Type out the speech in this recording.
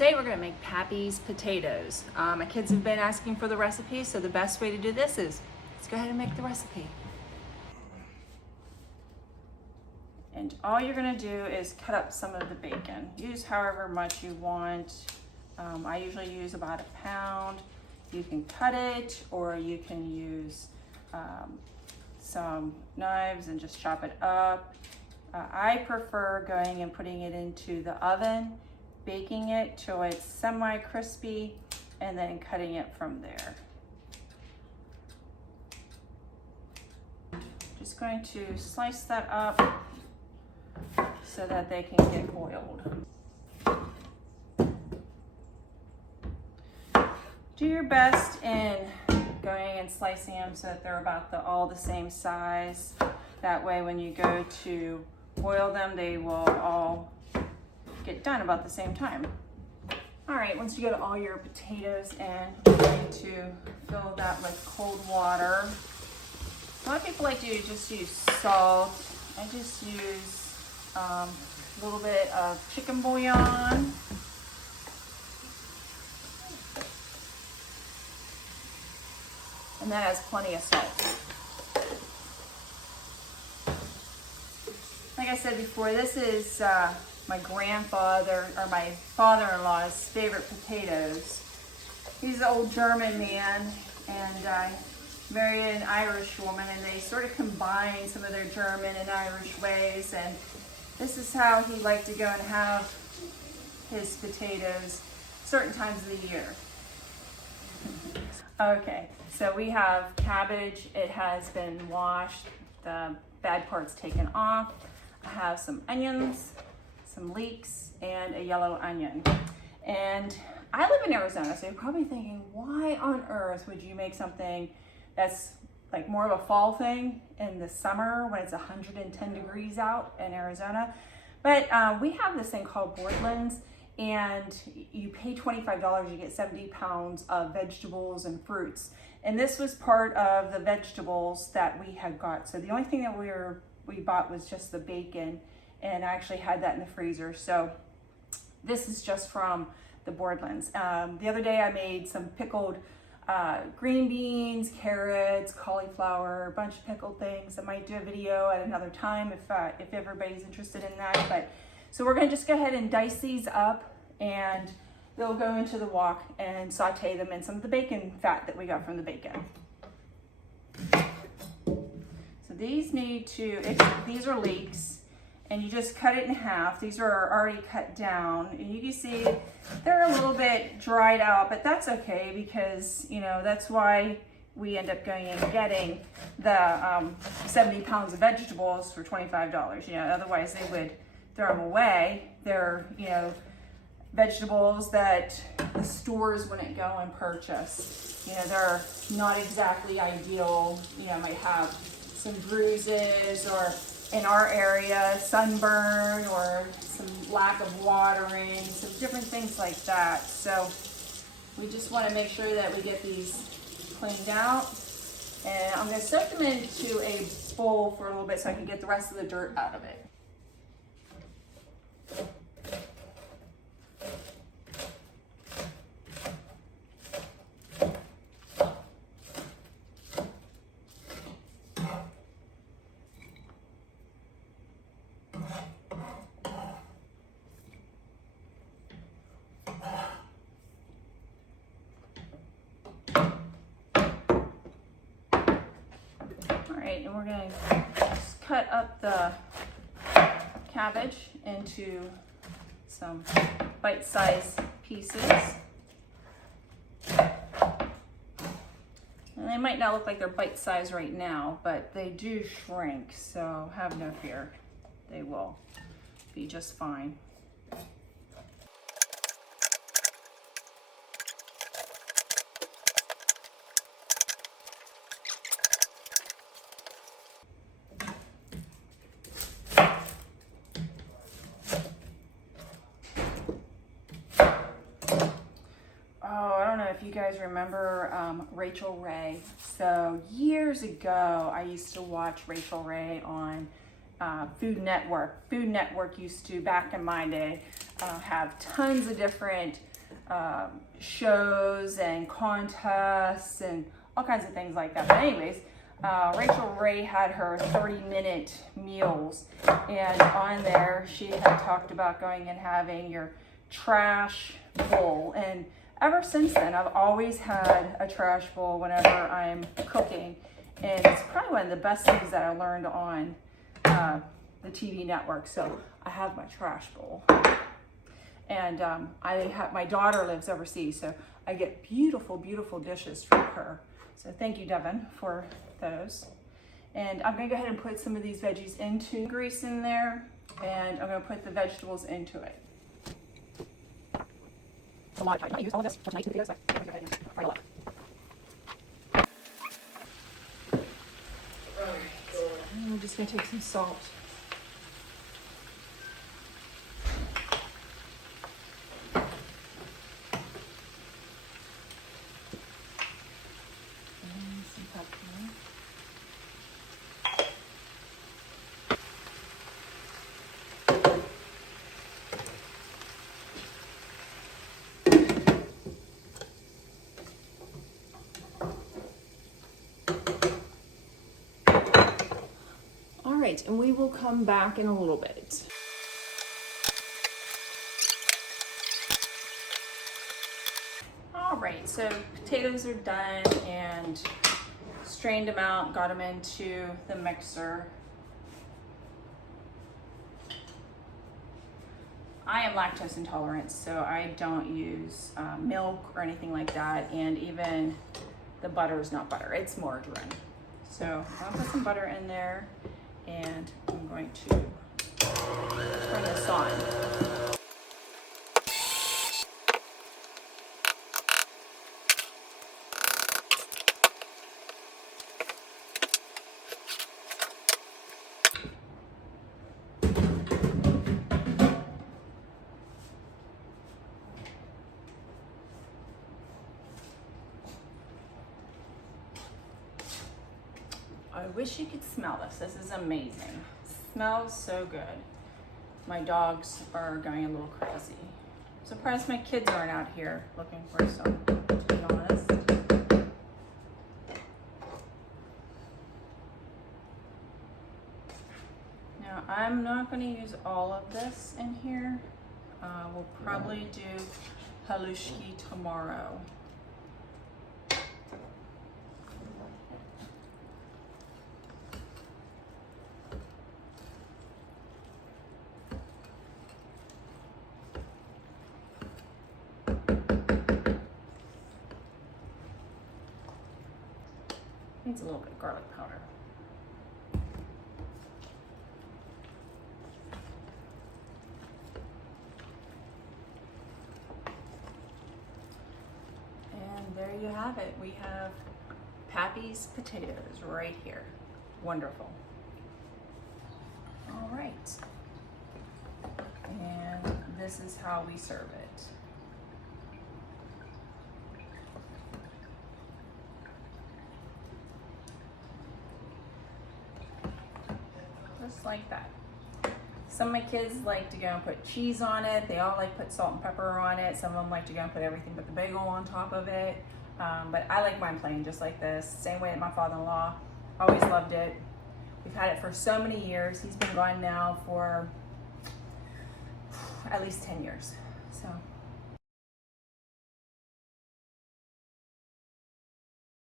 Today we're going to make Pappy's potatoes. My kids have been asking for the recipe, so the best way to do this is let's go ahead and make the recipe. And all you're going to do is cut up some of the bacon. Use however much you want. I usually use about a pound. You can cut it, or you can use some knives and just chop it up. I prefer going and putting it into the oven, baking it till it's semi-crispy, and then cutting it from there. Just going to slice that up so that they can get boiled. Do your best in going and slicing them so that they're about all the same size. That way when you go to boil them, they will all get done about the same time. All right, once you get all your potatoes in, you're going to fill that with cold water. A lot of people like to just use salt. I just use a little bit of chicken bouillon. And that has plenty of salt. Like I said before, this is my grandfather or my father-in-law's favorite potatoes. He's an old German man and married an Irish woman, and they sort of combined some of their German and Irish ways, and this is how he liked to go and have his potatoes certain times of the year. Okay, so we have cabbage. It has been washed, the bad parts taken off. I have some onions, some leeks, and a yellow onion. And I live in Arizona, so you're probably thinking, why on earth would you make something that's like more of a fall thing in the summer when it's 110 degrees out in Arizona? But we have this thing called boardlands, and you pay $25, you get 70 pounds of vegetables and fruits. And this was part of the vegetables that we had got. So the only thing that we bought was just the bacon, and I actually had that in the freezer. So this is just from the boardlands. The other day I made some pickled green beans, carrots, cauliflower, a bunch of pickled things. I might do a video at another time if everybody's interested in that. But so we're gonna just go ahead and dice these up, and they'll go into the wok and saute them in some of the bacon fat that we got from the bacon. So these these are leeks, and you just cut it in half. These are already cut down, and you can see they're a little bit dried out, but that's okay because, you know, that's why we end up going and getting the 70 pounds of vegetables for $25. You know, otherwise they would throw them away. They're, you know, vegetables that the stores wouldn't go and purchase. You know, they're not exactly ideal. You know, might have some bruises, or in our area, sunburn, or some lack of watering, some different things like that. So we just want to make sure that we get these cleaned out. And I'm going to soak them into a bowl for a little bit so I can get the rest of the dirt out of it. And we're going to just cut up the cabbage into some bite-sized pieces. And they might not look like they're bite-sized right now, but they do shrink, so have no fear. They will be just fine. If you guys remember Rachel Ray. So years ago, I used to watch Rachel Ray on Food Network. Food Network used to, back in my day, have tons of different shows and contests and all kinds of things like that. But anyways, Rachel Ray had her 30-minute meals, and on there she had talked about going and having your trash bowl. And ever since then, I've always had a trash bowl whenever I'm cooking, and it's probably one of the best things that I learned on the TV network. So I have my trash bowl, and my daughter lives overseas, so I get beautiful, beautiful dishes from her. So thank you, Devin, for those. And I'm gonna go ahead and put some of these veggies into grease in there, and I'm gonna put the vegetables into it. It's a lot of time. I use all of this for tonight's videos, so I'm gonna go ahead and fry it up. And we're just gonna take some salt. And some pepper. All right, and we will come back in a little bit. All right, so potatoes are done and strained them out, got them into the mixer. I am lactose intolerant, so I don't use milk or anything like that, and even the butter is not butter, it's margarine. So I'll put some butter in there, and I'm going to turn this on. I wish you could smell this. This is amazing. Smells so good. My dogs are going a little crazy. I'm surprised my kids aren't out here looking for some, to be honest. Now, I'm not going to use all of this in here. We'll probably do halushki tomorrow. Needs a little bit of garlic powder. And there you have it. We have Pappy's potatoes right here. Wonderful. All right. And this is how we serve it. Just like that. Some of my kids like to go and put cheese on it. They all like put salt and pepper on it. Some of them like to go and put everything but the bagel on top of it. But I like mine plain just like this. Same way that my father-in-law always loved it. We've had it for so many years. He's been gone now for at least 10 years. So